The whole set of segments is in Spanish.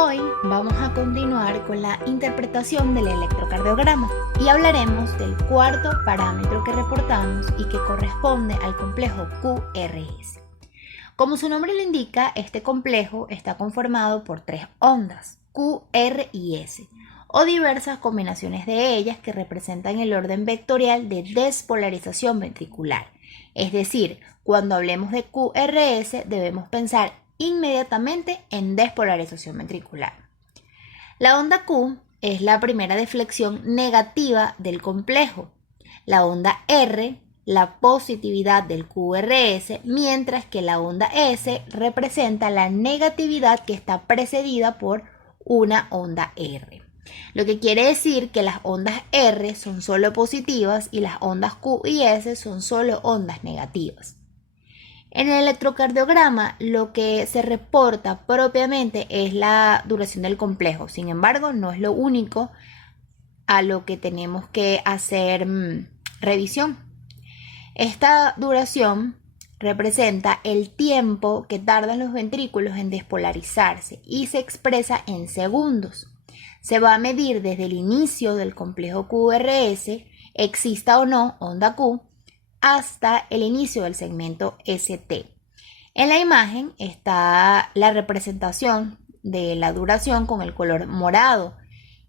Hoy vamos a continuar con la interpretación del electrocardiograma y hablaremos del cuarto parámetro que reportamos y que corresponde al complejo QRS. Como su nombre lo indica, este complejo está conformado por tres ondas, Q, R y S, o diversas combinaciones de ellas que representan el orden vectorial de despolarización ventricular. Es decir, cuando hablemos de QRS debemos pensar inmediatamente en despolarización ventricular. La onda Q es la primera deflexión negativa del complejo. La onda R, la positividad del QRS, mientras que la onda S representa la negatividad que está precedida por una onda R. Lo que quiere decir que las ondas R son solo positivas y las ondas Q y S son solo ondas negativas. En el electrocardiograma lo que se reporta propiamente es la duración del complejo. Sin embargo, no es lo único a lo que tenemos que hacer revisión. Esta duración representa el tiempo que tardan los ventrículos en despolarizarse y se expresa en segundos. Se va a medir desde el inicio del complejo QRS, exista o no onda Q, hasta el inicio del segmento ST. En la imagen está la representación de la duración con el color morado.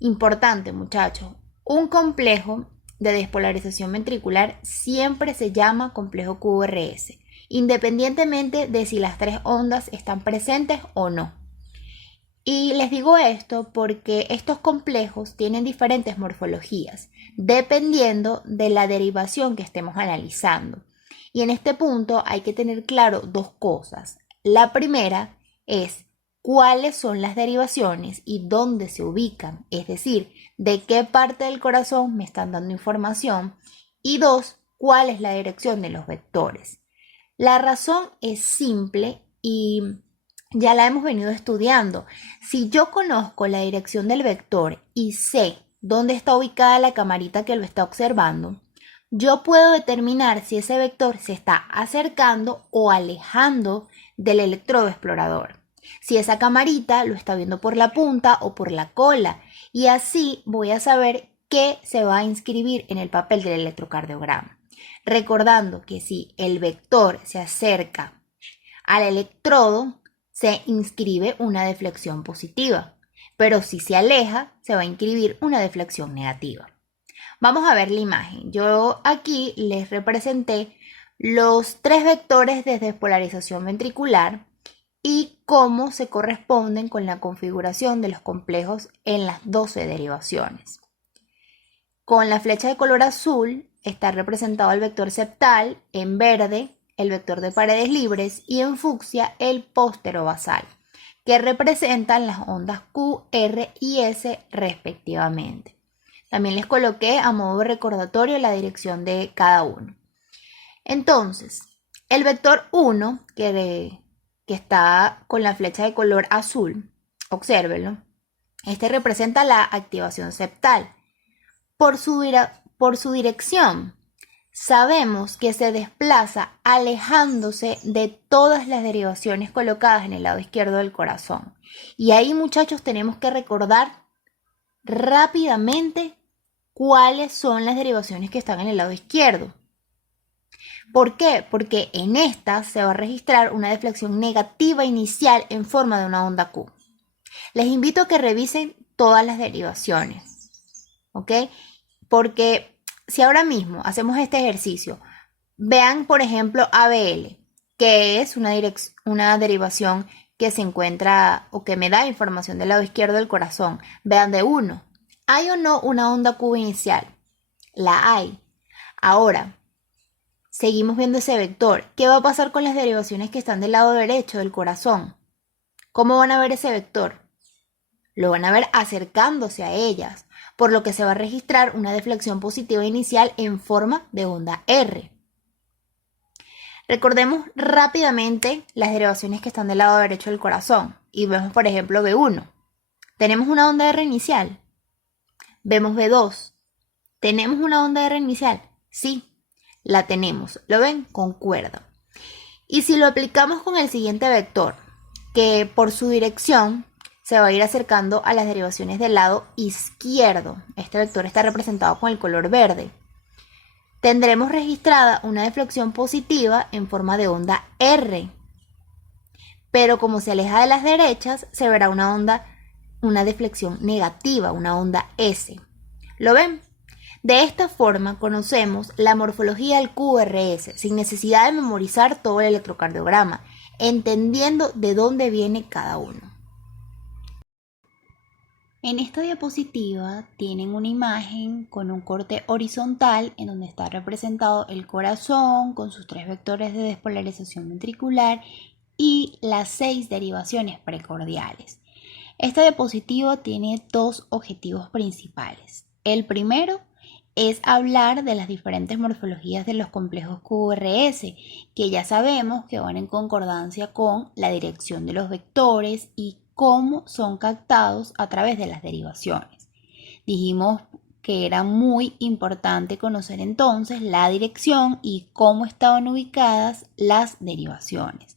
Importante, muchachos, un complejo de despolarización ventricular siempre se llama complejo QRS, independientemente de si las tres ondas están presentes o no. Y les digo esto porque estos complejos tienen diferentes morfologías, dependiendo de la derivación que estemos analizando. Y en este punto hay que tener claro dos cosas. La primera es cuáles son las derivaciones y dónde se ubican, es decir, de qué parte del corazón me están dando información. Y dos, cuál es la dirección de los vectores. La razón es simple y ya la hemos venido estudiando. Si yo conozco la dirección del vector y sé dónde está ubicada la camarita que lo está observando, yo puedo determinar si ese vector se está acercando o alejando del electrodo explorador. Si esa camarita lo está viendo por la punta o por la cola, y así voy a saber qué se va a inscribir en el papel del electrocardiograma. Recordando que si el vector se acerca al electrodo, se inscribe una deflexión positiva, pero si se aleja, se va a inscribir una deflexión negativa. Vamos a ver la imagen. Yo aquí les representé los tres vectores de despolarización ventricular y cómo se corresponden con la configuración de los complejos en las 12 derivaciones. Con la flecha de color azul está representado el vector septal, en verde el vector de paredes libres y en fucsia el póstero-basal, que representan las ondas Q, R y S respectivamente. También les coloqué a modo de recordatorio la dirección de cada uno. Entonces, el vector 1, que está con la flecha de color azul, obsérvenlo, este representa la activación septal. Por su dirección, sabemos que se desplaza alejándose de todas las derivaciones colocadas en el lado izquierdo del corazón. Y ahí, muchachos, tenemos que recordar rápidamente cuáles son las derivaciones que están en el lado izquierdo. ¿Por qué? Porque en esta se va a registrar una deflexión negativa inicial en forma de una onda Q. Les invito a que revisen todas las derivaciones, ¿ok? Porque si ahora mismo hacemos este ejercicio, vean por ejemplo ABL, que es una derivación que se encuentra o que me da información del lado izquierdo del corazón. Vean de 1. ¿Hay o no una onda Q inicial? La hay. Ahora, seguimos viendo ese vector. ¿Qué va a pasar con las derivaciones que están del lado derecho del corazón? ¿Cómo van a ver ese vector? Lo van a ver acercándose a ellas, por lo que se va a registrar una deflexión positiva inicial en forma de onda R. Recordemos rápidamente las derivaciones que están del lado derecho del corazón y vemos por ejemplo B1. ¿Tenemos una onda R inicial? Vemos B2. ¿Tenemos una onda R inicial? Sí, la tenemos. ¿Lo ven? Concuerda. Y si lo aplicamos con el siguiente vector, que por su dirección se va a ir acercando a las derivaciones del lado izquierdo. Este vector está representado con el color verde. Tendremos registrada una deflexión positiva en forma de onda R. Pero como se aleja de las derechas, se verá una deflexión negativa, una onda S. ¿Lo ven? De esta forma conocemos la morfología del QRS sin necesidad de memorizar todo el electrocardiograma, entendiendo de dónde viene cada uno. En esta diapositiva tienen una imagen con un corte horizontal en donde está representado el corazón con sus 3 vectores de despolarización ventricular y las 6 derivaciones precordiales. Esta diapositiva tiene 2 objetivos principales. El primero es hablar de las diferentes morfologías de los complejos QRS, que ya sabemos que van en concordancia con la dirección de los vectores y cómo son captados a través de las derivaciones. Dijimos que era muy importante conocer entonces la dirección y cómo estaban ubicadas las derivaciones.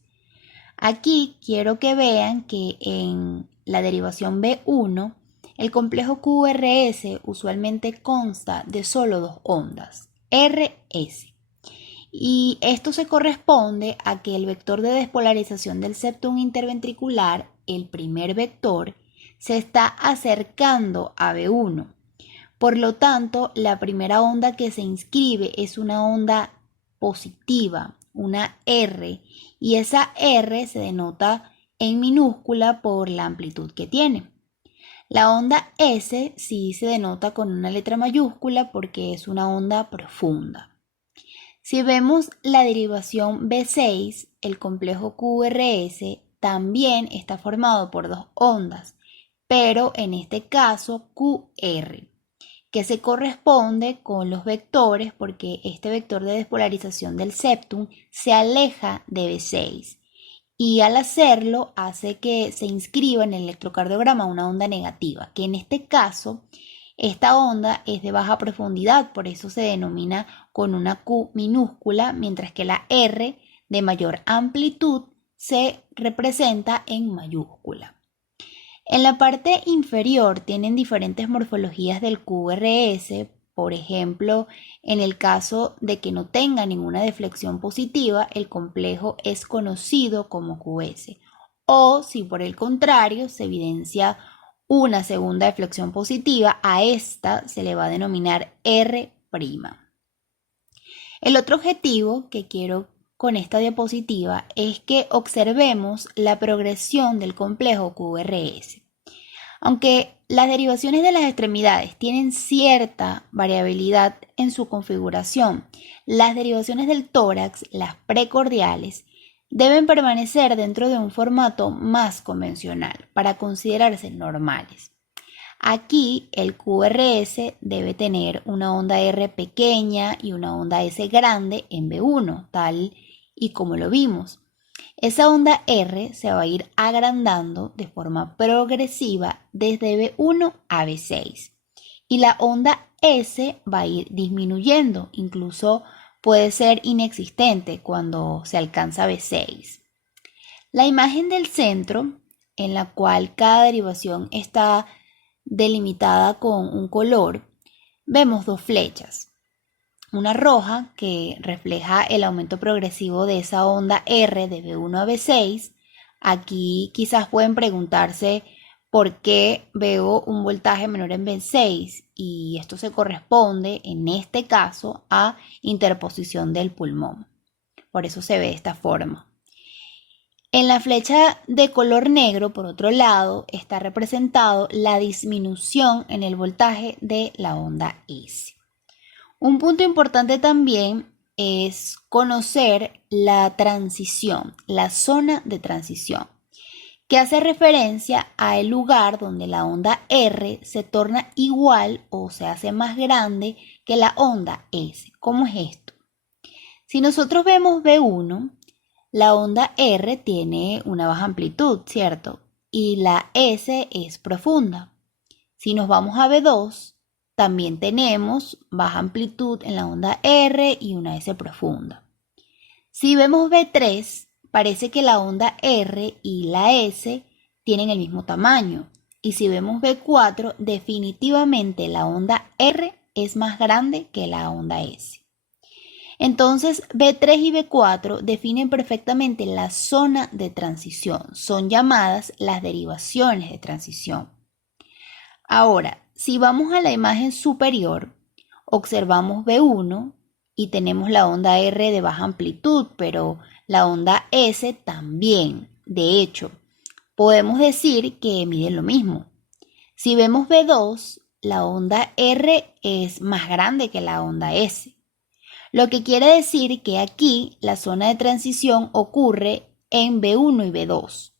Aquí quiero que vean que en la derivación B1, el complejo QRS usualmente consta de solo 2 ondas, RS. Y esto se corresponde a que el vector de despolarización del septum interventricular, el primer vector, se está acercando a B1. Por lo tanto, la primera onda que se inscribe es una onda positiva, una R, y esa R se denota en minúscula por la amplitud que tiene. La onda S sí se denota con una letra mayúscula porque es una onda profunda. Si vemos la derivación B6, el complejo QRS también está formado por 2 ondas, pero en este caso QR, que se corresponde con los vectores porque este vector de despolarización del septum se aleja de B6 y al hacerlo hace que se inscriba en el electrocardiograma una onda negativa, que en este caso esta onda es de baja profundidad, por eso se denomina con una Q minúscula, mientras que la R de mayor amplitud se representa en mayúscula. En la parte inferior tienen diferentes morfologías del QRS, por ejemplo, en el caso de que no tenga ninguna deflexión positiva, el complejo es conocido como QS, o si por el contrario se evidencia una segunda deflexión positiva, a esta se le va a denominar R'. El otro objetivo que quiero con esta diapositiva es que observemos la progresión del complejo QRS. Aunque las derivaciones de las extremidades tienen cierta variabilidad en su configuración, las derivaciones del tórax, las precordiales, deben permanecer dentro de un formato más convencional para considerarse normales. Aquí el QRS debe tener una onda R pequeña y una onda S grande en B1, tal y como lo vimos. Esa onda R se va a ir agrandando de forma progresiva desde B1 a B6 y la onda S va a ir disminuyendo, incluso puede ser inexistente cuando se alcanza B6. La imagen del centro, en la cual cada derivación está delimitada con un color, vemos 2 flechas. Una roja que refleja el aumento progresivo de esa onda R de B1 a B6. Aquí quizás pueden preguntarse por qué veo un voltaje menor en B6 y esto se corresponde en este caso a interposición del pulmón. Por eso se ve de esta forma. En la flecha de color negro, por otro lado, está representado la disminución en el voltaje de la onda S. Un punto importante también es conocer la transición, la zona de transición, que hace referencia al lugar donde la onda R se torna igual o se hace más grande que la onda S. ¿Cómo es esto? Si nosotros vemos B1, la onda R tiene una baja amplitud, ¿cierto? Y la S es profunda. Si nos vamos a B2, también tenemos baja amplitud en la onda R y una S profunda. Si vemos B3, parece que la onda R y la S tienen el mismo tamaño. Y si vemos B4, definitivamente la onda R es más grande que la onda S. Entonces, B3 y B4 definen perfectamente la zona de transición. Son llamadas las derivaciones de transición. Ahora, si vamos a la imagen superior, observamos B1 y tenemos la onda R de baja amplitud, pero la onda S también. De hecho, podemos decir que miden lo mismo. Si vemos B2, la onda R es más grande que la onda S. Lo que quiere decir que aquí la zona de transición ocurre en B1 y B2,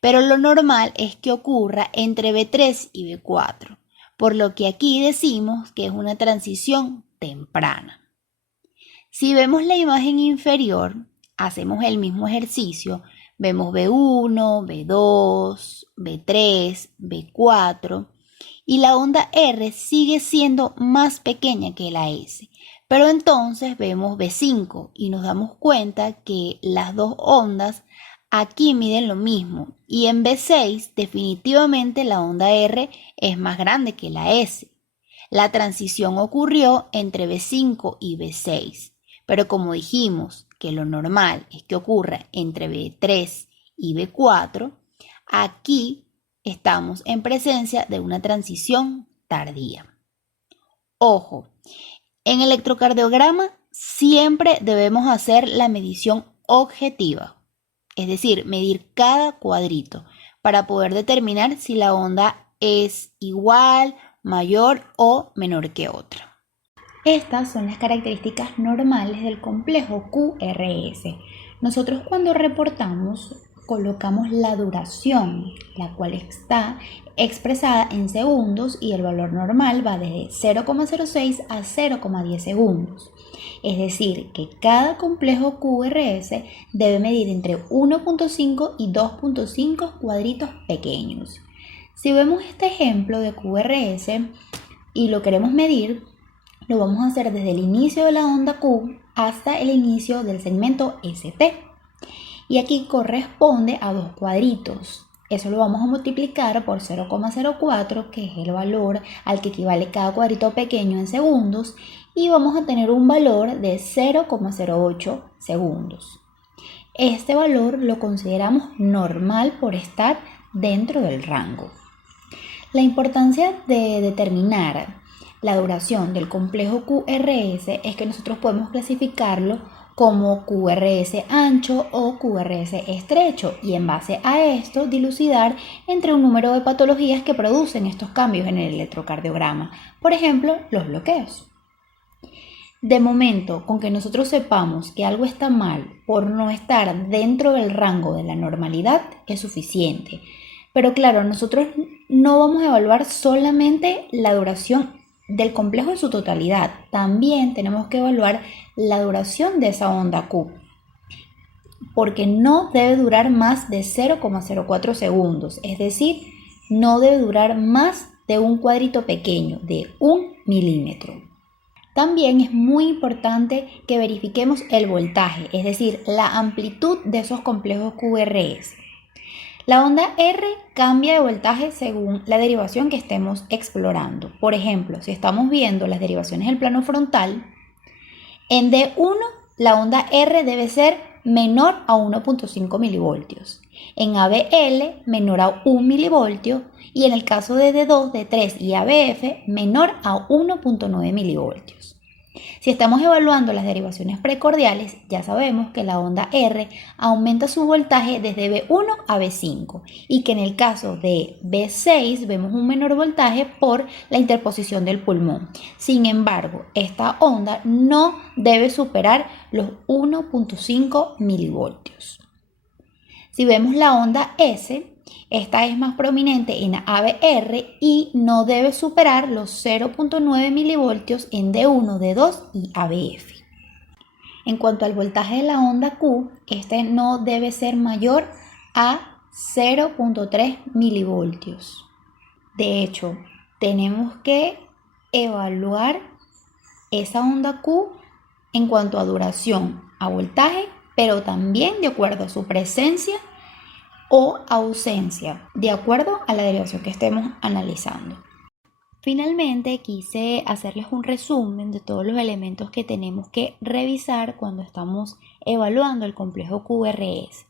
pero lo normal es que ocurra entre B3 y B4, por lo que aquí decimos que es una transición temprana. Si vemos la imagen inferior, hacemos el mismo ejercicio, vemos B1, B2, B3, B4 y la onda R sigue siendo más pequeña que la S. Pero entonces vemos B5 y nos damos cuenta que las dos ondas aquí miden lo mismo y en B6 definitivamente la onda R es más grande que la S. La transición ocurrió entre B5 y B6, pero como dijimos que lo normal es que ocurra entre B3 y B4, aquí estamos en presencia de una transición tardía. Ojo, en electrocardiograma siempre debemos hacer la medición objetiva, es decir, medir cada cuadrito para poder determinar si la onda es igual, mayor o menor que otra. Estas son las características normales del complejo QRS. Nosotros cuando reportamos colocamos la duración, la cual está expresada en segundos y el valor normal va desde 0,06 a 0,10 segundos. Es decir, que cada complejo QRS debe medir entre 1.5 y 2.5 cuadritos pequeños. Si vemos este ejemplo de QRS y lo queremos medir, lo vamos a hacer desde el inicio de la onda Q hasta el inicio del segmento ST. Y aquí corresponde a dos cuadritos. Eso lo vamos a multiplicar por 0,04, que es el valor al que equivale cada cuadrito pequeño en segundos, y vamos a tener un valor de 0,08 segundos. Este valor lo consideramos normal por estar dentro del rango. La importancia de determinar la duración del complejo QRS es que nosotros podemos clasificarlo como QRS ancho o QRS estrecho y en base a esto dilucidar entre un número de patologías que producen estos cambios en el electrocardiograma, por ejemplo, los bloqueos. De momento, con que nosotros sepamos que algo está mal por no estar dentro del rango de la normalidad es suficiente. Pero claro, nosotros no vamos a evaluar solamente la duración del complejo en su totalidad, también tenemos que evaluar la duración de esa onda Q, porque no debe durar más de 0,04 segundos, es decir, no debe durar más de un cuadrito pequeño, de 1 milímetro. También es muy importante que verifiquemos el voltaje, es decir, la amplitud de esos complejos QRS. La onda R cambia de voltaje según la derivación que estemos explorando. Por ejemplo, si estamos viendo las derivaciones del plano frontal, en D1 la onda R debe ser menor a 1.5 milivoltios. En ABL menor a 1 milivoltio y en el caso de D2, D3 y ABF menor a 1.9 milivoltios. Si estamos evaluando las derivaciones precordiales, ya sabemos que la onda R aumenta su voltaje desde B1 a B5 y que en el caso de B6 vemos un menor voltaje por la interposición del pulmón. Sin embargo, esta onda no debe superar los 1.5 milivoltios. Si vemos la onda S, esta es más prominente en ABR y no debe superar los 0.9 milivoltios en D1, D2 y ABF. En cuanto al voltaje de la onda Q, este no debe ser mayor a 0.3 milivoltios. De hecho, tenemos que evaluar esa onda Q en cuanto a duración, a voltaje, pero también de acuerdo a su presencia o ausencia, de acuerdo a la derivación que estemos analizando. Finalmente, quise hacerles un resumen de todos los elementos que tenemos que revisar cuando estamos evaluando el complejo QRS.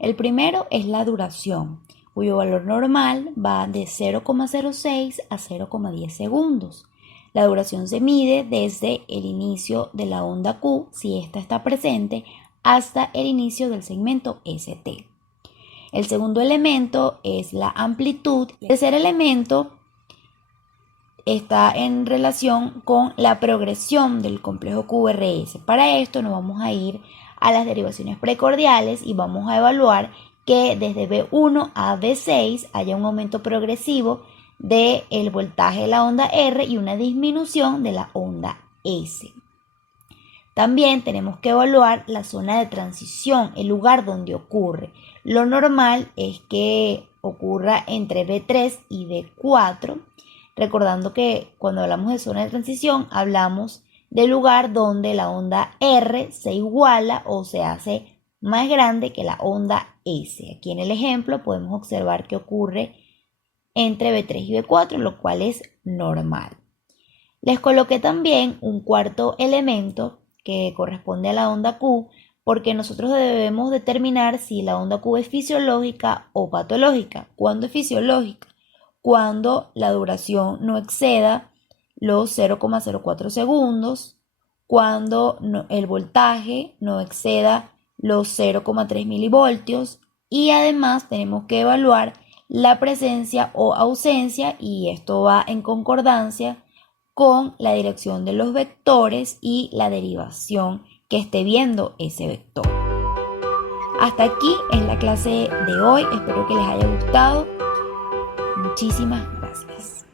El primero es la duración, cuyo valor normal va de 0,06 a 0,10 segundos. La duración se mide desde el inicio de la onda Q, si ésta está presente, hasta el inicio del segmento ST. El segundo elemento es la amplitud. El tercer elemento está en relación con la progresión del complejo QRS. Para esto nos vamos a ir a las derivaciones precordiales y vamos a evaluar que desde B1 a B6 haya un aumento progresivo del voltaje de la onda R y una disminución de la onda S. También tenemos que evaluar la zona de transición, el lugar donde ocurre. Lo normal es que ocurra entre B3 y B4, recordando que cuando hablamos de zona de transición hablamos del lugar donde la onda R se iguala o se hace más grande que la onda S. Aquí en el ejemplo podemos observar que ocurre entre B3 y B4, lo cual es normal. Les coloqué también un cuarto elemento que corresponde a la onda Q, porque nosotros debemos determinar si la onda Q es fisiológica o patológica. ¿Cuándo es fisiológica? Cuando la duración no exceda los 0,04 segundos, cuando el voltaje no exceda los 0,3 milivoltios y además tenemos que evaluar la presencia o ausencia, y esto va en concordancia con la dirección de los vectores y la derivación que esté viendo ese vector. Hasta aquí es la clase de hoy, espero que les haya gustado. Muchísimas gracias.